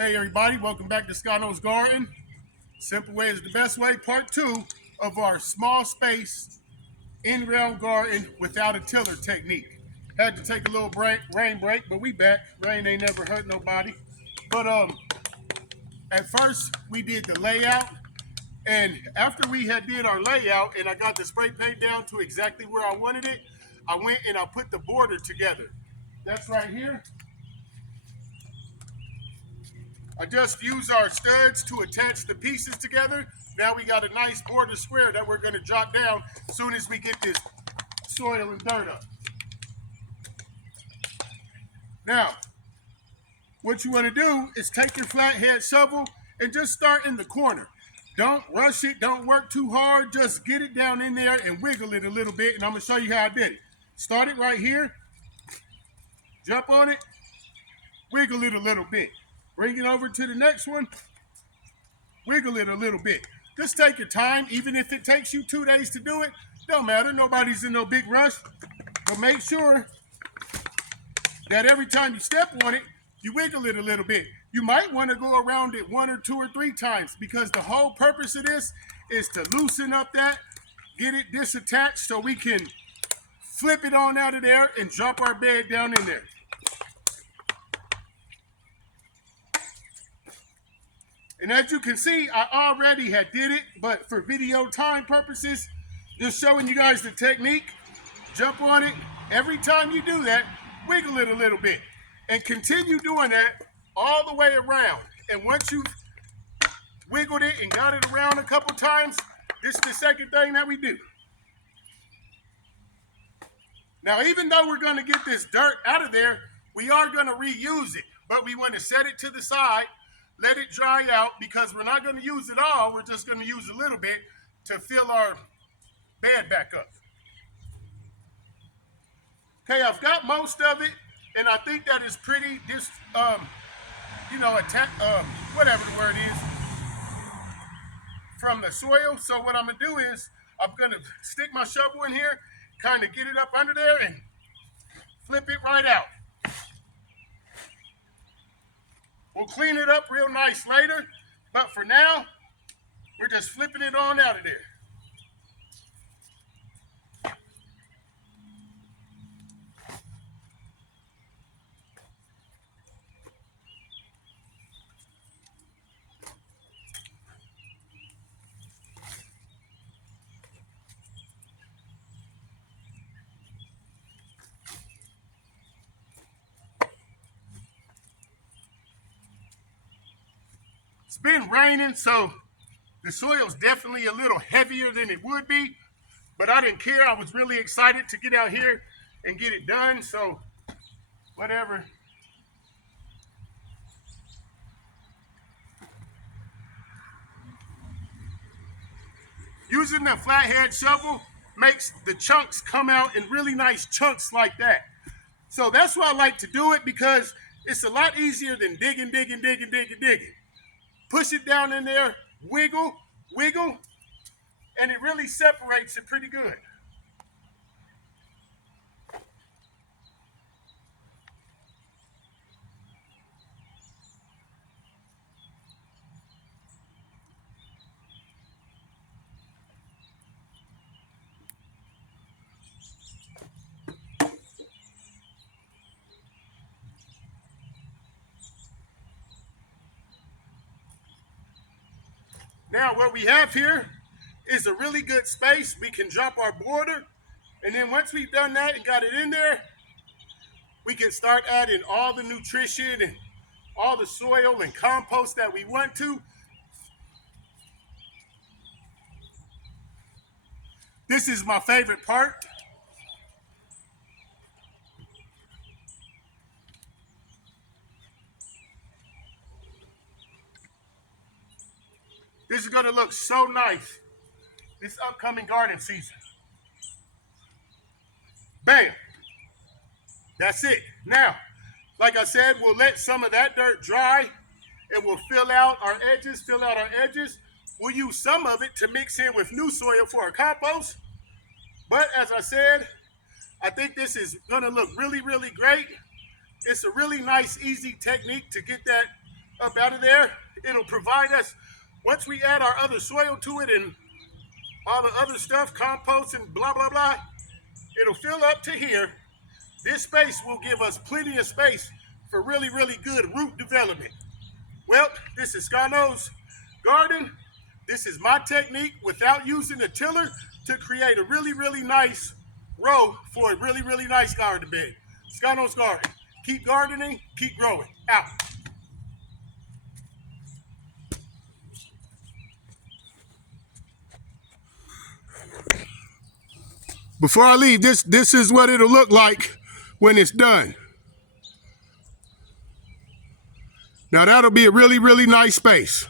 Hey everybody, welcome back to Scano's Garden. Simple way is the best way, part 2 of our small space in-ground garden without a tiller technique. Had to take a little rain break, but we back. Rain ain't never hurt nobody. But at first we did the layout, and after we had did our layout and I got the spray paint down to exactly where I wanted it, I went and I put the border together. That's right here. I just use our studs to attach the pieces together. Now we got a nice border square that we're going to drop down as soon as we get this soil and dirt up. Now, what you want to do is take your flathead shovel and just start in the corner. Don't rush it. Don't work too hard. Just get it down in there and wiggle it a little bit, and I'm going to show you how I did it. Start it right here. Jump on it. Wiggle it a little bit. Bring it over to the next one. Wiggle it a little bit. Just take your time. Even if it takes you 2 days to do it, don't matter. Nobody's in no big rush. But make sure that every time you step on it, you wiggle it a little bit. You might want to go around it 1 or 2 or 3 times because the whole purpose of this is to loosen up that, get it disattached so we can flip it on out of there and drop our bed down in there. And as you can see, I already had did it, but for video time purposes, just showing you guys the technique. Jump on it. Every time you do that, wiggle it a little bit. And continue doing that all the way around. And once you've wiggled it and got it around a couple times, this is the second thing that we do. Now, even though we're going to get this dirt out of there, we are going to reuse it. But we want to set it to the side. Let it dry out because we're not going to use it all. We're just going to use a little bit to fill our bed back up. Okay, I've got most of it, and I think that is pretty, whatever the word is, from the soil. So what I'm going to do is I'm going to stick my shovel in here, kind of get it up under there, and flip it right out. We'll clean it up real nice later, but for now, we're just flipping it on out of there. It's been raining, so the soil's definitely a little heavier than it would be, but I didn't care. I was really excited to get out here and get it done, so whatever. Using the flathead shovel makes the chunks come out in really nice chunks like that. So that's why I like to do it because it's a lot easier than digging. Push it down in there, wiggle, and it really separates it pretty good. Now what we have here is a really good space. We can drop our border, and then once we've done that and got it in there, we can start adding all the nutrition and all the soil and compost that we want to. This is my favorite part. This is gonna look so nice this upcoming garden season. Bam. That's it. Now, like I said, we'll let some of that dirt dry and we'll fill out our edges. We'll use some of it to mix in with new soil for our compost. But as I said, I think this is gonna look really great. It's a really nice, easy technique to get that up out of there. It'll provide us, once we add our other soil to it and all the other stuff, compost and blah, blah, blah, it'll fill up to here. This space will give us plenty of space for really, really good root development. Well, this is Scano's garden. This is my technique without using a tiller to create a really, really nice row for a really, really nice garden bed. Scano's garden. Keep gardening, keep growing. Out. Before I leave, this is what it'll look like when it's done. Now that'll be a really, really nice space.